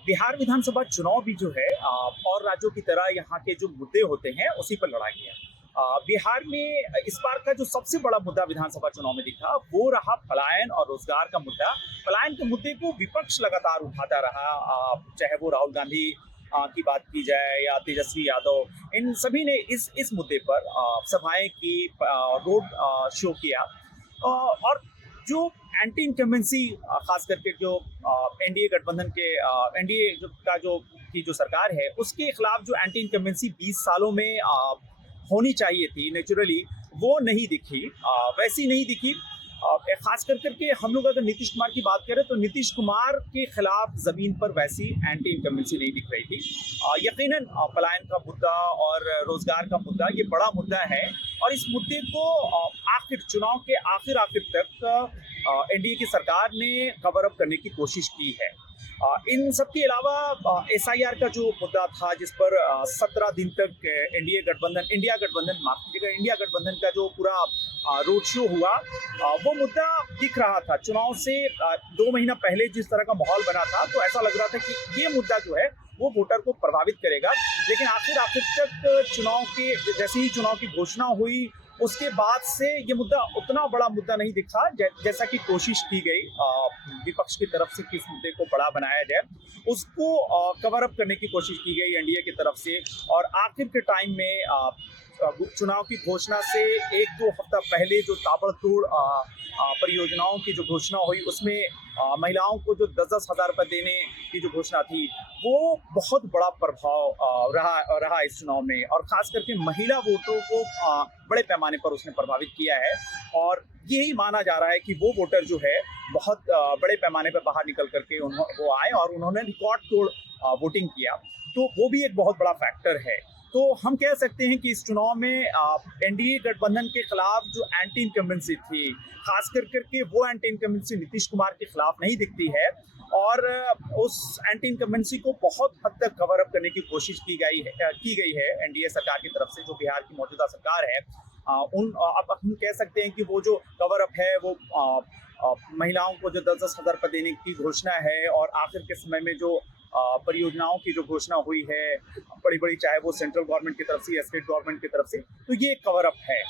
बिहार विधानसभा चुनाव भी जो है और राज्यों की तरह यहाँ के जो मुद्दे होते हैं उसी पर लड़ा गया। बिहार में इस बार का जो सबसे बड़ा मुद्दा विधानसभा चुनाव में दिखा वो रहा पलायन और रोजगार का मुद्दा। पलायन के मुद्दे को विपक्ष लगातार उठाता रहा, चाहे वो राहुल गांधी की बात की जाए या तेजस्वी यादव, इन सभी ने इस मुद्दे पर सभाएं की, रोड शो किया। और जो एंटी इनकम्बेंसी, खास करके जो एनडीए गठबंधन के एनडीए का जो की जो सरकार है उसके खिलाफ जो एंटी इनकम्बेंसी 20 सालों में होनी चाहिए थी नेचुरली, वो नहीं दिखी, वैसी नहीं दिखी। खास करके हम लोग अगर नीतीश कुमार की बात करें तो नीतीश कुमार के खिलाफ जमीन पर वैसी एंटी इनकम्बेंसी नहीं दिख रही थी। यकीनन पलायन का मुद्दा और रोजगार का मुद्दा ये बड़ा मुद्दा है और इस मुद्दे को आखिर चुनाव के आखिर तक एनडीए की सरकार ने कवर अप करने की कोशिश की है। इन सब के अलावा एसआईआर का जो मुद्दा था जिस पर 17 दिन तक इंडिया गठबंधन का जो पूरा रोड शो हुआ, वो मुद्दा दिख रहा था। चुनाव से 2 महीना पहले जिस तरह का माहौल बना था तो ऐसा लग रहा था कि ये मुद्दा जो है वो वोटर को प्रभावित करेगा, लेकिन आखिर तक जैसे ही चुनाव की घोषणा हुई उसके बाद से ये मुद्दा उतना बड़ा मुद्दा नहीं दिखा जैसा कि कोशिश की गई विपक्ष की तरफ से किस मुद्दे को बड़ा बनाया जाए, उसको कवर अप करने की कोशिश की गई एनडीए की तरफ से। और आखिर के टाइम में चुनाव की घोषणा से 1-2 हफ्ता पहले जो ताबड़तोड़ परियोजनाओं की जो घोषणा हुई उसमें महिलाओं को जो 10-10 हज़ार रुपये देने की जो घोषणा थी वो बहुत बड़ा प्रभाव रहा इस चुनाव में, और खास करके महिला वोटरों को बड़े पैमाने पर उसने प्रभावित किया है। और यही माना जा रहा है कि वो वोटर जो है बहुत बड़े पैमाने पर बाहर निकल करके वो आए और उन्होंने रिकॉर्ड तोड़ वोटिंग किया, तो वो भी एक बहुत बड़ा फैक्टर है। तो हम कह सकते हैं कि इस चुनाव में एनडीए गठबंधन के खिलाफ जो एंटी इनकम्बेंसी थी, खास करके वो एंटी इनकम्बेंसी नीतीश कुमार के खिलाफ नहीं दिखती है, और उस एंटी इनकम्बेंसी को बहुत हद तक कवर अप करने की कोशिश की गई है एनडीए सरकार की तरफ से, जो बिहार की मौजूदा सरकार है। अब हम कह सकते हैं कि वो जो कवर अप है वो महिलाओं को जो 10-10 हज़ार रुपये देने की घोषणा है और आखिर के समय में जो परियोजनाओं की जो घोषणा हुई है बड़ी, चाहे वो सेंट्रल गवर्नमेंट की तरफ से या स्टेट गवर्नमेंट की तरफ से, तो ये कवर अप है।